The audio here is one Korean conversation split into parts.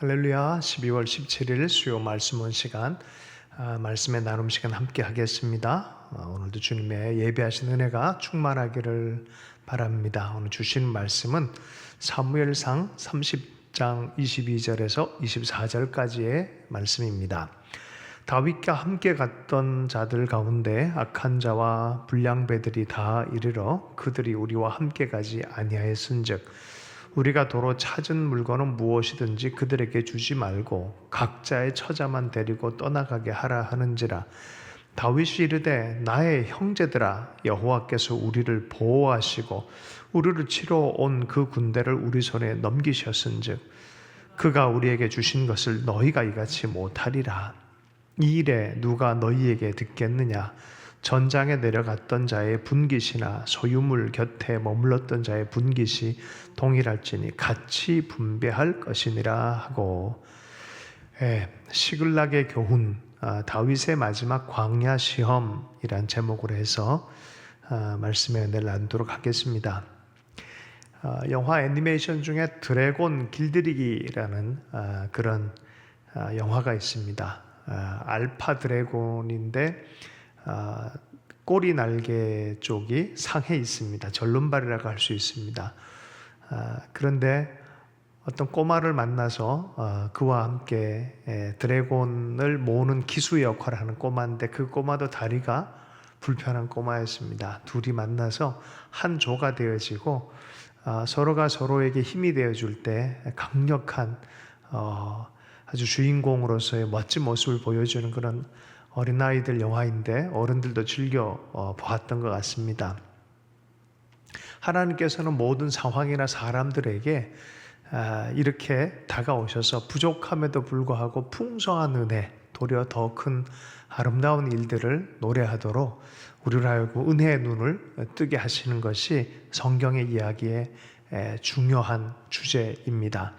할렐루야. 12월 17일 수요 말씀원 시간, 말씀의 나눔 시간 함께 하겠습니다. 오늘도 주님의 예배하신 은혜가 충만하기를 바랍니다. 오늘 주신 말씀은 사무엘상 30장 22절에서 24절까지의 말씀입니다. 다윗과 함께 갔던 자들 가운데 악한 자와 불량배들이 다 이르러 그들이 우리와 함께 가지 아니하였은즉 우리가 도로 찾은 물건은 무엇이든지 그들에게 주지 말고 각자의 처자만 데리고 떠나가게 하라 하는지라. 다윗이 이르되 나의 형제들아, 여호와께서 우리를 보호하시고 우리를 치러 온 그 군대를 우리 손에 넘기셨은즉 그가 우리에게 주신 것을 너희가 이같이 못하리라. 이 일에 누가 너희에게 듣겠느냐? 전장에 내려갔던 자의 분깃이나 소유물 곁에 머물렀던 자의 분깃이 동일할지니 같이 분배할 것이니라 하고. 시글락의 교훈, 다윗의 마지막 광야 시험이란 제목으로 해서 말씀의 은혜를 나누도록 하겠습니다. 영화 애니메이션 중에 드래곤 길들이기라는 그런 영화가 있습니다. 알파 드래곤인데 꼬리 날개 쪽이 상해 있습니다. 절름발이라고 할 수 있습니다. 그런데 어떤 꼬마를 만나서 그와 함께 드래곤을 모으는 기수 역할을 하는 꼬마인데 그 꼬마도 다리가 불편한 꼬마였습니다. 둘이 만나서 한 조가 되어지고 서로가 서로에게 힘이 되어줄 때 강력한 아주 주인공으로서의 멋진 모습을 보여주는 그런 어린아이들 영화인데 어른들도 즐겨 보았던 것 같습니다. 하나님께서는 모든 상황이나 사람들에게 이렇게 다가오셔서 부족함에도 불구하고 풍성한 은혜, 도리어 더 큰 아름다운 일들을 노래하도록 우리를 하여금 은혜의 눈을 뜨게 하시는 것이 성경의 이야기의 중요한 주제입니다.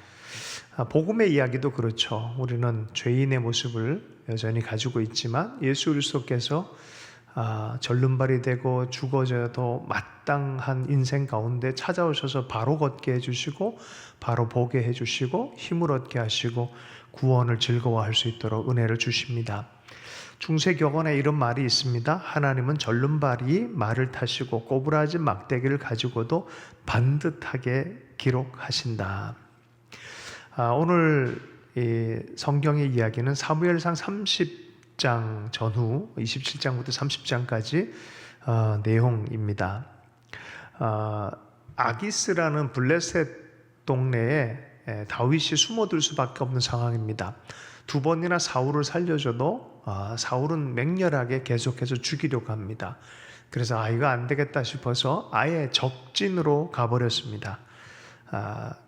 복음의 이야기도 그렇죠. 우리는 죄인의 모습을 여전히 가지고 있지만 예수 그리스도께서 절름발이 되고 죽어져도 마땅한 인생 가운데 찾아오셔서 바로 걷게 해주시고 바로 보게 해주시고 힘을 얻게 하시고 구원을 즐거워할 수 있도록 은혜를 주십니다. 중세격언에 이런 말이 있습니다. 하나님은 절름발이 말을 타시고 꼬부라진 막대기를 가지고도 반듯하게 기록하신다. 오늘 성경의 이야기는 사무엘상 30장 전후 27장부터 30장까지 내용입니다. 아기스라는 블레셋 동네에 다윗이 숨어들 수밖에 없는 상황입니다. 두 번이나 사울을 살려줘도 사울은 맹렬하게 계속해서 죽이려고 합니다. 그래서 이거 안 되겠다 싶어서 아예 적진으로 가버렸습니다.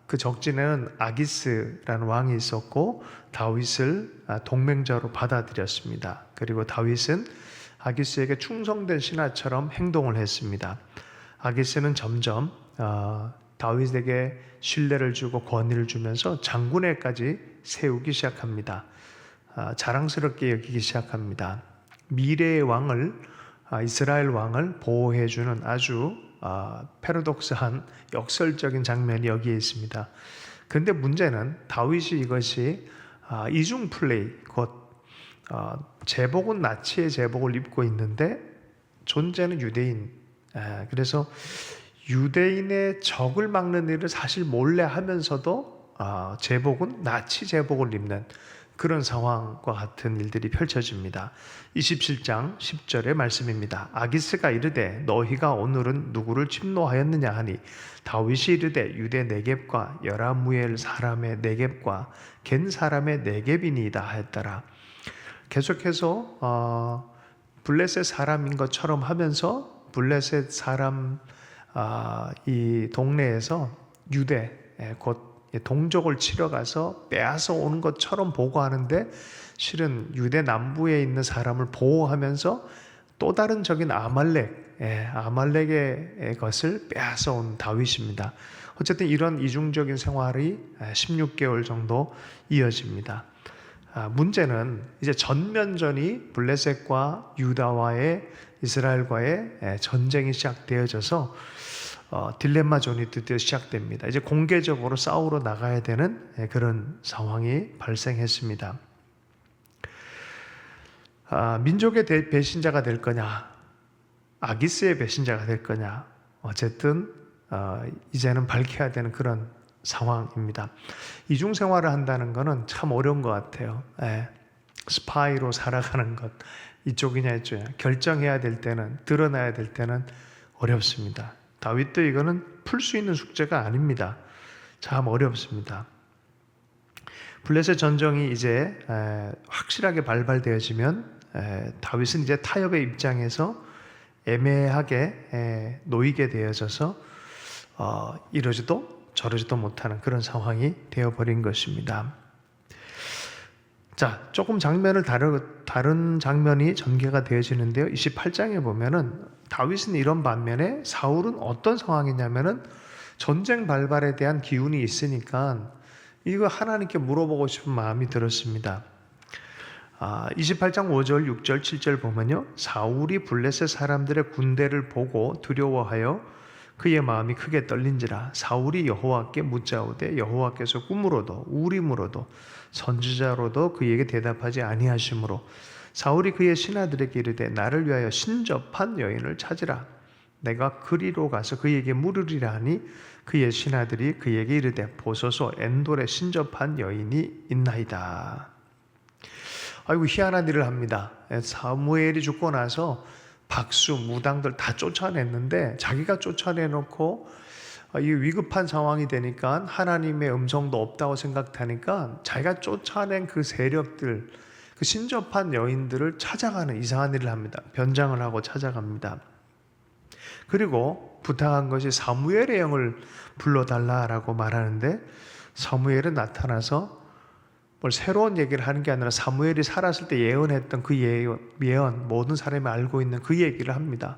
그 적진에는 아기스라는 왕이 있었고 다윗을 동맹자로 받아들였습니다. 그리고 다윗은 아기스에게 충성된 신하처럼 행동을 했습니다. 아기스는 점점 다윗에게 신뢰를 주고 권위를 주면서 장군에까지 세우기 시작합니다. 자랑스럽게 여기기 시작합니다. 미래의 왕을, 이스라엘 왕을 보호해주는 아주 패러독스한 역설적인 장면이 여기에 있습니다. 그런데 문제는 다윗이 이것이 이중 플레이, 곧 제복은 나치의 제복을 입고 있는데 존재는 유대인. 그래서 유대인의 적을 막는 일을 사실 몰래 하면서도 제복은 나치 제복을 입는 그런 상황과 같은 일들이 펼쳐집니다. 27장 10절의 말씀입니다. 아기스가 이르되 너희가 오늘은 누구를 침노하였느냐 하니 다윗이 이르되 유대 네겝과 여라무엘 사람의 네겝과 겐 사람의 네겝이니이다 하였더라. 계속해서 블레셋 사람인 것처럼 하면서 블레셋 사람 이 동네에서 유대 곧 동족을 치러 가서 빼앗아 오는 것처럼 보고하는데 실은 유대 남부에 있는 사람을 보호하면서 또 다른 적인 아말렉의 것을 빼앗아 온 다윗입니다. 어쨌든 이런 이중적인 생활이 16개월 정도 이어집니다. 문제는 이제 전면전이 블레셋과 유다와의 이스라엘과의 전쟁이 시작되어져서 딜레마 존이 드디어 시작됩니다. 이제 공개적으로 싸우러 나가야 되는 그런 상황이 발생했습니다. 민족의 배신자가 될 거냐, 아기스의 배신자가 될 거냐, 어쨌든 이제는 밝혀야 되는 그런 상황입니다. 이중 생활을 한다는 것은 참 어려운 것 같아요. 스파이로 살아가는 것, 이쪽이냐 이쪽이냐 결정해야 될 때는, 드러나야 될 때는 어렵습니다. 다윗도 이거는 풀 수 있는 숙제가 아닙니다. 참 어렵습니다. 블레셋 전쟁이 이제 확실하게 발발되어지면 다윗은 이제 타협의 입장에서 애매하게 놓이게 되어져서 이러지도 저러지도 못하는 그런 상황이 되어버린 것입니다. 자, 조금 장면을 다른 장면이 전개가 되어지는데요. 28장에 보면은 다윗은 이런 반면에 사울은 어떤 상황이냐면은 전쟁 발발에 대한 기운이 있으니까 이거 하나님께 물어보고 싶은 마음이 들었습니다. 28장 5절, 6절, 7절 보면요. 사울이 블레셋 사람들의 군대를 보고 두려워하여 그의 마음이 크게 떨린지라 사울이 여호와께 묻자오되 여호와께서 꿈으로도 우림으로도 선지자로도 그에게 대답하지 아니하시므로 사울이 그의 신하들에게 이르되 나를 위하여 신접한 여인을 찾으라 내가 그리로 가서 그에게 물으리라 하니 그의 신하들이 그에게 이르되 보소서 엔돌에 신접한 여인이 있나이다. 아이고 희한한 일을 합니다. 사무엘이 죽고 나서 박수, 무당들 다 쫓아냈는데 자기가 쫓아내놓고 이 위급한 상황이 되니까 하나님의 음성도 없다고 생각하니까 자기가 쫓아낸 그 세력들, 그 신접한 여인들을 찾아가는 이상한 일을 합니다. 변장을 하고 찾아갑니다. 그리고 부탁한 것이 사무엘의 영을 불러달라라고 말하는데 사무엘은 나타나서 뭘 새로운 얘기를 하는 게 아니라 사무엘이 살았을 때 예언했던 그 예언 모든 사람이 알고 있는 그 얘기를 합니다.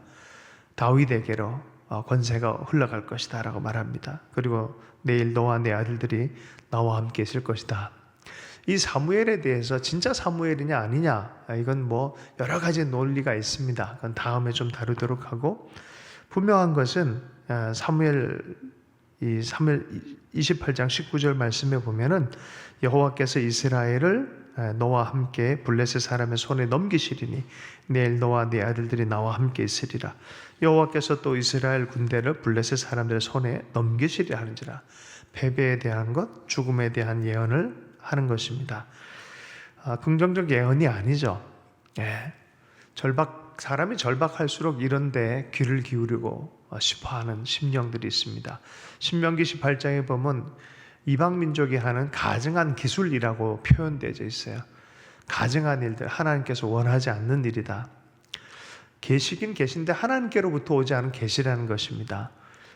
다윗에게로 권세가 흘러갈 것이다 라고 말합니다. 그리고 내일 너와 내 아들들이 나와 함께 있을 것이다. 이 사무엘에 대해서 진짜 사무엘이냐 아니냐 이건 뭐 여러 가지 논리가 있습니다. 그건 다음에 좀 다루도록 하고 분명한 것은 사무엘 28장 19절 말씀에 보면은 여호와께서 이스라엘을 너와 함께 블레셋 사람의 손에 넘기시리니 내일 너와 네 아들들이 나와 함께 있으리라. 여호와께서 또 이스라엘 군대를 블레셋 사람들의 손에 넘기시리라 하는지라. 패배에 대한 것, 죽음에 대한 예언을 하는 것입니다. 긍정적 예언이 아니죠. 사람이 절박할수록 이런데 귀를 기울이고 싶어하는 심령들이 있습니다. 신명기 18장에 보면 이방 민족이 하는 가증한 기술이라고 표현되어 있어요. 가증한 일들, 하나님께서 원하지 않는 일이다. 계시긴 계신데 하나님께로부터 오지 않은 계시라는 것입니다.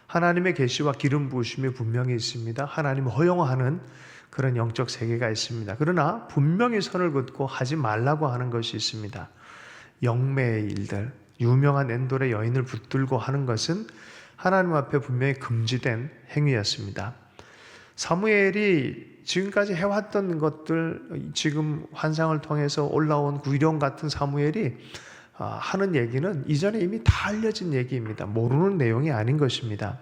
하나님의 계시와 기름 부으심이 분명히 있습니다. 하나님을 허용하는 그런 영적 세계가 있습니다. 그러나 분명히 선을 긋고 하지 말라고 하는 것이 있습니다. 영매의 일들, 유명한 엔돌의 여인을 붙들고 하는 것은 하나님 앞에 분명히 금지된 행위였습니다. 사무엘이 지금까지 해왔던 것들, 지금 환상을 통해서 올라온 구령 같은 사무엘이 하는 얘기는 이전에 이미 다 알려진 얘기입니다. 모르는 내용이 아닌 것입니다.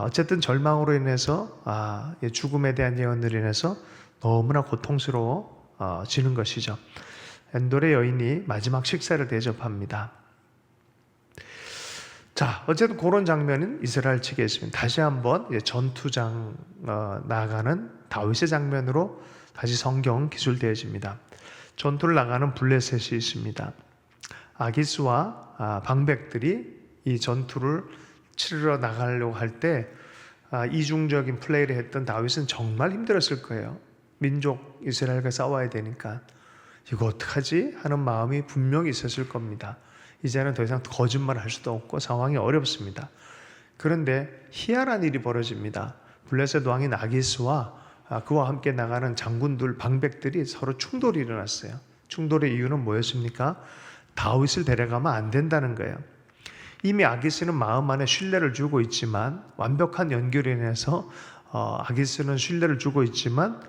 어쨌든 절망으로 인해서 죽음에 대한 예언으로 인해서 너무나 고통스러워지는 것이죠. 엔돌의 여인이 마지막 식사를 대접합니다. 자, 어쨌든 그런 장면은 이스라엘 측에 있습니다. 다시 한번 전투장 나가는 다윗의 장면으로 다시 성경 기술되어집니다. 전투를 나가는 블레셋이 있습니다. 아기스와 방백들이 이 전투를 치르러 나가려고 할 때 이중적인 플레이를 했던 다윗은 정말 힘들었을 거예요. 민족 이스라엘과 싸워야 되니까 이거 어떡하지? 하는 마음이 분명히 있었을 겁니다. 이제는 더 이상 거짓말을 할 수도 없고 상황이 어렵습니다. 그런데 희한한 일이 벌어집니다. 블레셋 왕인 아기스와 그와 함께 나가는 장군들, 방백들이 서로 충돌이 일어났어요. 충돌의 이유는 뭐였습니까? 다윗을 데려가면 안 된다는 거예요. 이미 아기스는 마음 안에 신뢰를 주고 있지만 완벽한 연결에 인해서 아기스는 신뢰를 주고 있지만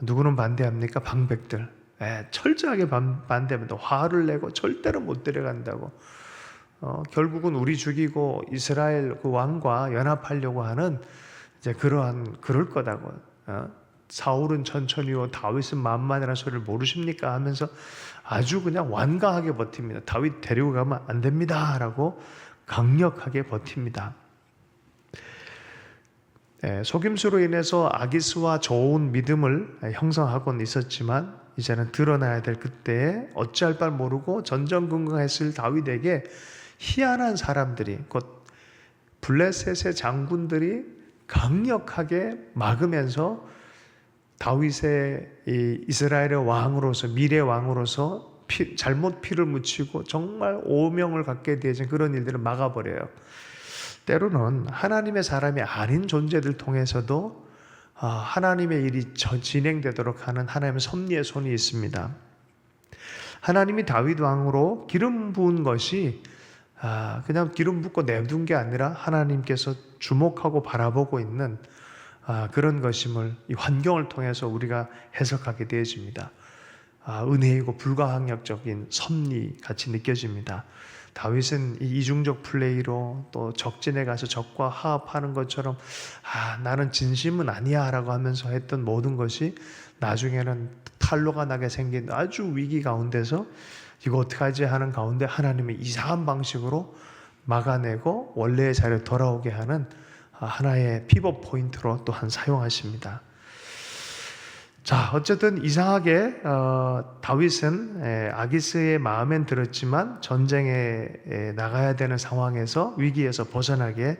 누구는 반대합니까? 방백들. 철저하게 반대합니다. 화를 내고 절대로 못 데려간다고. 결국은 우리 죽이고 이스라엘 그 왕과 연합하려고 하는 이제 그럴 거다고. 사울은 천천히요 다윗은 만만이라는 소리를 모르십니까 하면서 아주 그냥 완강하게 버팁니다. 다윗 데리고 가면 안 됩니다 라고 강력하게 버팁니다. 속임수로 인해서 아기스와 좋은 믿음을 형성하고는 있었지만 이제는 드러나야 될 그때에 어찌할 바를 모르고 전전긍긍했을 다윗에게 희한한 사람들이 곧 블레셋의 장군들이 강력하게 막으면서 다윗의 이 이스라엘의 왕으로서 미래 왕으로서 잘못 피를 묻히고 정말 오명을 갖게 되어진 그런 일들을 막아버려요. 때로는 하나님의 사람이 아닌 존재들 통해서도 하나님의 일이 진행되도록 하는 하나님의 섭리의 손이 있습니다. 하나님이 다윗 왕으로 기름 부은 것이 그냥 기름 붓고 내둔 게 아니라 하나님께서 주목하고 바라보고 있는 그런 것임을 이 환경을 통해서 우리가 해석하게 되어집니다. 은혜이고 불가항력적인 섭리 같이 느껴집니다. 다윗은 이 이중적 플레이로 또 적진에 가서 적과 화합하는 것처럼 나는 진심은 아니야 라고 하면서 했던 모든 것이 나중에는 탄로가 나게 생긴 아주 위기 가운데서 이거 어떡하지 하는 가운데 하나님이 이상한 방식으로 막아내고 원래의 자리에 돌아오게 하는 하나의 피벗 포인트로 또한 사용하십니다. 자, 어쨌든 이상하게 다윗은 아기스의 마음엔 들었지만 전쟁에 나가야 되는 상황에서 위기에서 벗어나게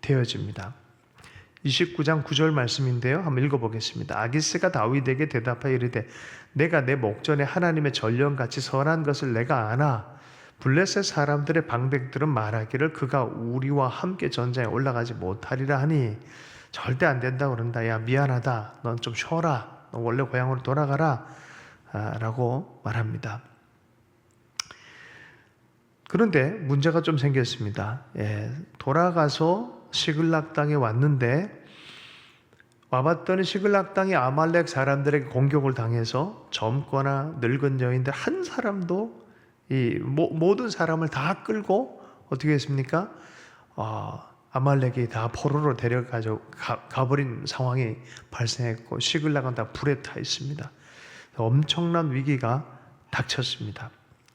되어집니다. 29장 9절 말씀인데요. 한번 읽어보겠습니다. 아기스가 다윗에게 대답하여 이르되 내가 내 목전에 하나님의 전령같이 선한 것을 내가 아나 블레셋 사람들의 방백들은 말하기를 그가 우리와 함께 전장에 올라가지 못하리라 하니 절대 안 된다고 그런다. 야 미안하다. 넌 좀 쉬어라. 넌 원래 고향으로 돌아가라 라고 말합니다. 그런데 문제가 좀 생겼습니다. 돌아가서 시글락 땅에 왔는데 와봤더니 시글락 땅이 아말렉 사람들에게 공격을 당해서 젊거나 늙은 여인들 한 사람도 이 모든 사람을 다 끌고 어떻게 했습니까? 아말렉이 다 포로로 가버린 상황이 발생했고 시글락은 다 불에 타 있습니다. 엄청난 위기가 닥쳤습니다.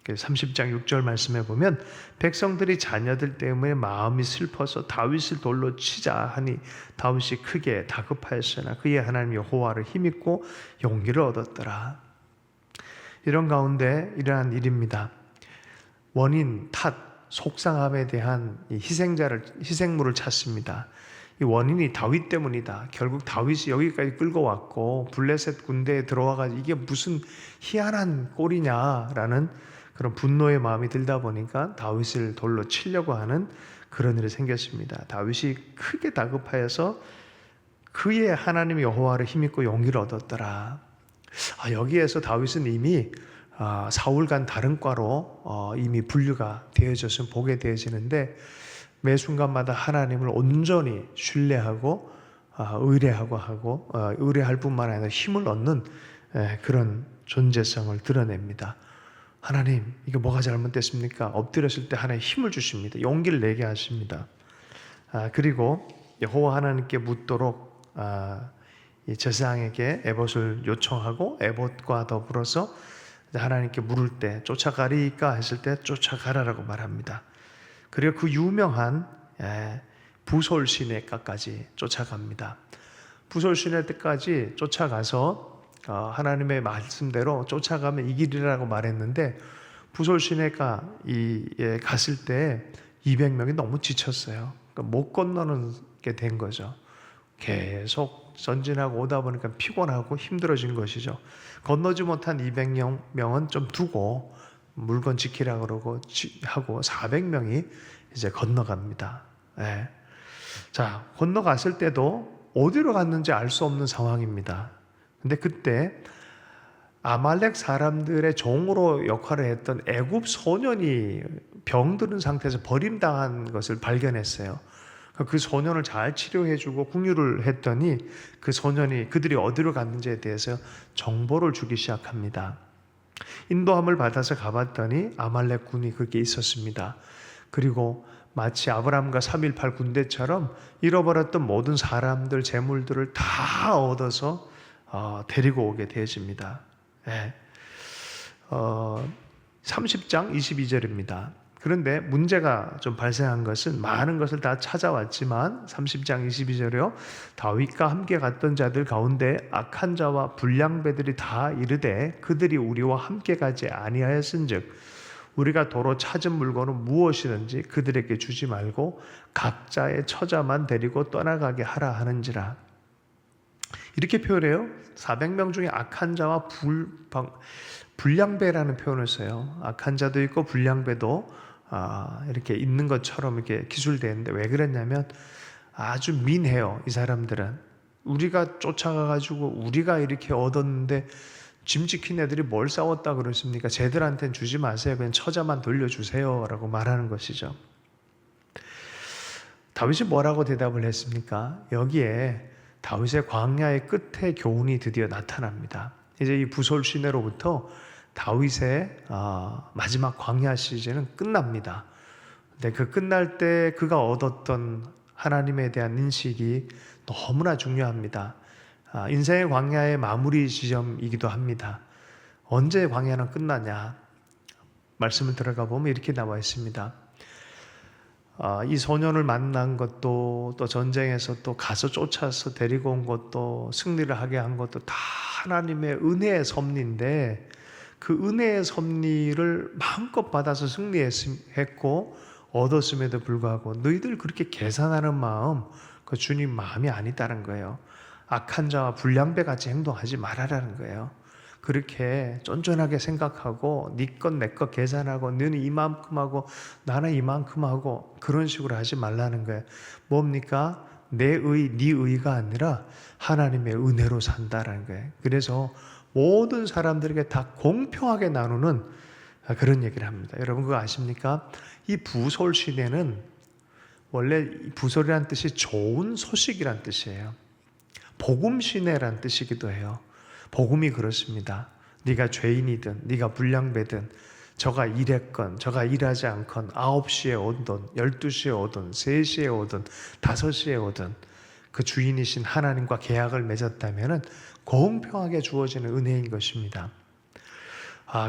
30장 6절 말씀에 보면 백성들이 자녀들 때문에 마음이 슬퍼서 다윗을 돌로 치자 하니 다윗이 크게 다급하였으나 그의 하나님 여호와를 힘입고 용기를 얻었더라. 이런 가운데 이러한 일입니다. 원인, 탓, 속상함에 대한 희생물을 찾습니다. 이 원인이 다윗 때문이다. 결국 다윗이 여기까지 끌고 왔고 블레셋 군대에 들어와가지고 이게 무슨 희한한 꼴이냐라는 그런 분노의 마음이 들다 보니까 다윗을 돌로 치려고 하는 그런 일이 생겼습니다. 다윗이 크게 다급하여서 그의 하나님 여호와를 힘입고 용기를 얻었더라. 여기에서 다윗은 이미 사울간 다른 과로 이미 분류가 되어졌으면 보게 되어지는데 매 순간마다 하나님을 온전히 신뢰하고 의뢰할 뿐만 아니라 힘을 얻는 그런 존재성을 드러냅니다. 하나님, 이게 뭐가 잘못됐습니까? 엎드렸을 때 하나님 힘을 주십니다. 용기를 내게 하십니다. 그리고 여호와 하나님께 묻도록 이 제사장에게 에봇을 요청하고 에봇과 더불어서 하나님께 물을 때 쫓아가리까 했을 때 쫓아가라라고 말합니다. 그리고 그 유명한 부솔 시내가까지 쫓아갑니다. 부솔 시내까지 쫓아가서 하나님의 말씀대로 쫓아가면 이 길이라고 말했는데 부솔 시내가 갔을 때 200명이 너무 지쳤어요. 그러니까 못 건너는 게 된 거죠. 계속 전진하고 오다 보니까 피곤하고 힘들어진 것이죠. 건너지 못한 200명은 좀 두고 물건 지키라 그러고 하고 400명이 이제 건너갑니다. 자, 건너갔을 때도 어디로 갔는지 알 수 없는 상황입니다. 근데 그때 아말렉 사람들의 종으로 역할을 했던 애굽 소년이 병든 상태에서 버림당한 것을 발견했어요. 그 소년을 잘 치료해주고 궁유를 했더니 그 소년이 그들이 어디로 갔는지에 대해서 정보를 주기 시작합니다. 인도함을 받아서 가봤더니 아말렉 군이 그렇게 있었습니다. 그리고 마치 아브라함과 3.18 군대처럼 잃어버렸던 모든 사람들, 재물들을 다 얻어서 데리고 오게 되어집니다. 예. 30장 22절입니다. 그런데 문제가 좀 발생한 것은 많은 것을 다 찾아왔지만 30장 22절에요. 다윗과 함께 갔던 자들 가운데 악한 자와 불량배들이 다 이르되 그들이 우리와 함께 가지 아니하였은즉 우리가 도로 찾은 물건은 무엇이든지 그들에게 주지 말고 각자의 처자만 데리고 떠나가게 하라 하는지라. 이렇게 표현해요. 400명 중에 악한 자와 불량배라는 표현을 써요. 악한 자도 있고 불량배도 이렇게 있는 것처럼 이렇게 기술되는데 왜 그랬냐면 아주 민해요. 이 사람들은 우리가 쫓아가가지고 우리가 이렇게 얻었는데 짐 지킨 애들이 뭘 싸웠다 그러십니까? 쟤들한테는 주지 마세요. 그냥 처자만 돌려주세요 라고 말하는 것이죠. 다윗이 뭐라고 대답을 했습니까? 여기에 다윗의 광야의 끝에 교훈이 드디어 나타납니다. 이제 이 부솔 시내로부터 다윗의 마지막 광야 시즌은 끝납니다. 근데 그 끝날 때 그가 얻었던 하나님에 대한 인식이 너무나 중요합니다. 인생의 광야의 마무리 지점이기도 합니다. 언제 광야는 끝나냐? 말씀을 들어가 보면 이렇게 나와 있습니다. 이 소년을 만난 것도 또 전쟁에서 또 가서 쫓아서 데리고 온 것도 승리를 하게 한 것도 다 하나님의 은혜의 섭리인데 그 은혜의 섭리를 마음껏 받아서 승리했고 얻었음에도 불구하고 너희들 그렇게 계산하는 마음 그 주님 마음이 아니다는 거예요. 악한 자와 불량배같이 행동하지 말아라는 거예요. 그렇게 쫀쫀하게 생각하고 네 것 내 것 계산하고 너는 이만큼 하고 나는 이만큼 하고 그런 식으로 하지 말라는 거예요. 뭡니까? 내 의, 네 의가 아니라 하나님의 은혜로 산다라는 거예요. 그래서 모든 사람들에게 다 공평하게 나누는 그런 얘기를 합니다. 여러분 그거 아십니까? 이 부솔 시대는 원래 부솔이란 뜻이 좋은 소식이란 뜻이에요. 복음 시내란 뜻이기도 해요. 복음이 그렇습니다. 네가 죄인이든 네가 불량배든 저가 일했건 저가 일하지 않건 9시에 오든 12시에 오든 3시에 오든 5시에 오든 그 주인이신 하나님과 계약을 맺었다면 공평하게 주어지는 은혜인 것입니다.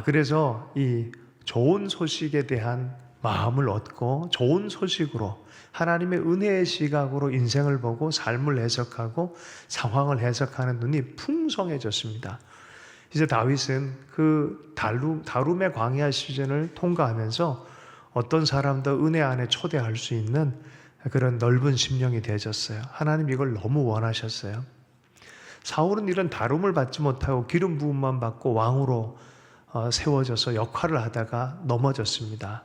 그래서 이 좋은 소식에 대한 마음을 얻고 좋은 소식으로 하나님의 은혜의 시각으로 인생을 보고 삶을 해석하고 상황을 해석하는 눈이 풍성해졌습니다. 이제 다윗은 그 다룸의 광야 시즌을 통과하면서 어떤 사람도 은혜 안에 초대할 수 있는 그런 넓은 심령이 되어졌어요. 하나님 이걸 너무 원하셨어요. 사울은 이런 다룸을 받지 못하고 기름 부음만 받고 왕으로 세워져서 역할을 하다가 넘어졌습니다.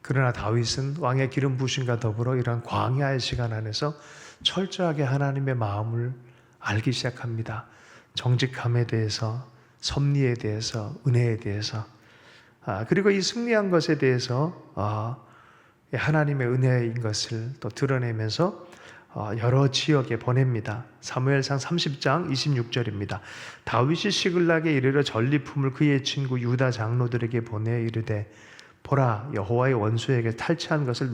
그러나 다윗은 왕의 기름 부으심과 더불어 이런 광야의 시간 안에서 철저하게 하나님의 마음을 알기 시작합니다. 정직함에 대해서, 섭리에 대해서, 은혜에 대해서, 그리고 이 승리한 것에 대해서 하나님의 은혜인 것을 또 드러내면서 여러 지역에 보냅니다. 사무엘상 30장 26절입니다. 다윗이 시글락에 이르러 전리품을 그의 친구 유다 장로들에게 보내 이르되 보라 여호와의 원수에게 탈취한 것을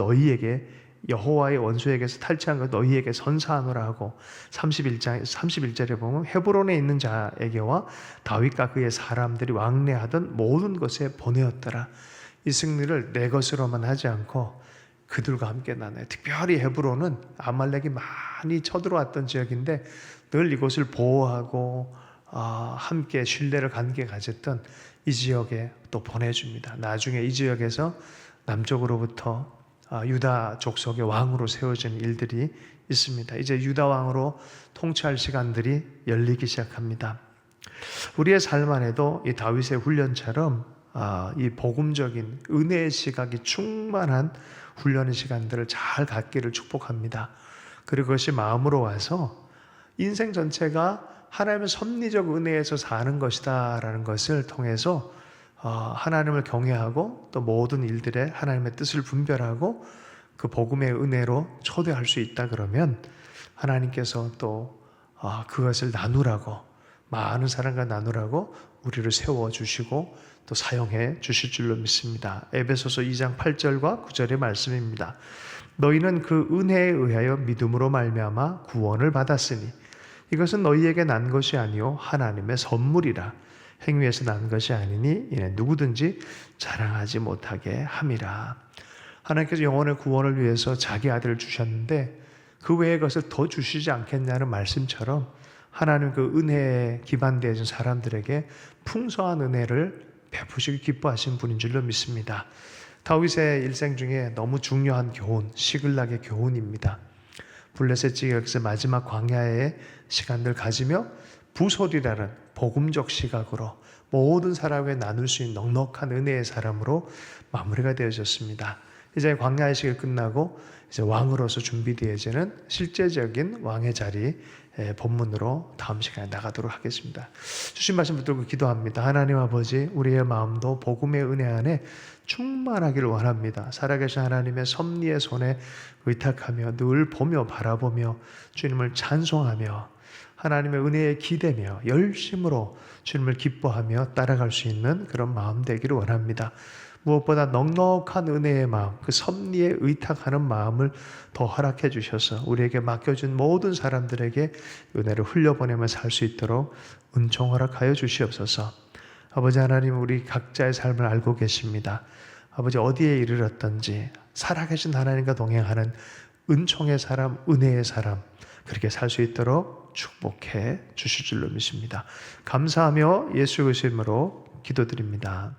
여호와의 원수에게서 탈취한 것을 너희에게 선사하노라 하고 31절에 보면 헤브론에 있는 자에게와 다윗과 그의 사람들이 왕래하던 모든 것에 보내었더라. 이 승리를 내 것으로만 하지 않고 그들과 함께 나눠요. 특별히 헤브론은 아말렉이 많이 쳐들어왔던 지역인데 늘 이곳을 보호하고 함께 신뢰를 관계 가졌던 이 지역에 또 보내줍니다. 나중에 이 지역에서 남쪽으로부터 유다 족속의 왕으로 세워진 일들이 있습니다. 이제 유다 왕으로 통치할 시간들이 열리기 시작합니다. 우리의 삶 안에도 이 다윗의 훈련처럼 이 복음적인 은혜의 시각이 충만한 훈련의 시간들을 잘 갖기를 축복합니다. 그리고 그것이 마음으로 와서 인생 전체가 하나님의 섭리적 은혜에서 사는 것이다 라는 것을 통해서 하나님을 경외하고 또 모든 일들에 하나님의 뜻을 분별하고 그 복음의 은혜로 초대할 수 있다 그러면 하나님께서 또 그것을 나누라고 많은 사람과 나누라고 우리를 세워주시고 또 사용해 주실 줄로 믿습니다. 에베소서 2장 8절과 9절의 말씀입니다. 너희는 그 은혜에 의하여 믿음으로 말미암아 구원을 받았으니 이것은 너희에게 난 것이 아니요 하나님의 선물이라. 행위에서 난 것이 아니니 이는 누구든지 자랑하지 못하게 함이라. 하나님께서 영혼의 구원을 위해서 자기 아들을 주셨는데 그 외의 것을 더 주시지 않겠냐는 말씀처럼 하나님 그 은혜에 기반되어진 사람들에게 풍성한 은혜를 베푸시기 기뻐하신 분인 줄로 믿습니다. 다윗의 일생 중에 너무 중요한 교훈, 시글락의 교훈입니다. 블레셋 지역에서 마지막 광야의 시간들 가지며 부솔이라는 복음적 시각으로 모든 사람에게 나눌 수 있는 넉넉한 은혜의 사람으로 마무리가 되어졌습니다. 이제 광야의 시간이 끝나고 이제 왕으로서 준비되어지는 실제적인 왕의 자리 본문으로 다음 시간에 나가도록 하겠습니다. 주신 말씀 붙들고 기도합니다. 하나님 아버지, 우리의 마음도 복음의 은혜 안에 충만하기를 원합니다. 살아계신 하나님의 섭리의 손에 의탁하며 늘 보며 바라보며 주님을 찬송하며 하나님의 은혜에 기대며 열심으로 주님을 기뻐하며 따라갈 수 있는 그런 마음 되기를 원합니다. 무엇보다 넉넉한 은혜의 마음, 그 섭리에 의탁하는 마음을 더 허락해 주셔서 우리에게 맡겨준 모든 사람들에게 은혜를 흘려보내며 살 수 있도록 은총 허락하여 주시옵소서. 아버지 하나님, 우리 각자의 삶을 알고 계십니다. 아버지, 어디에 이르렀던지 살아계신 하나님과 동행하는 은총의 사람, 은혜의 사람, 그렇게 살 수 있도록 축복해 주실 줄로 믿습니다. 감사하며 예수 그리스도의 이름으로 기도드립니다.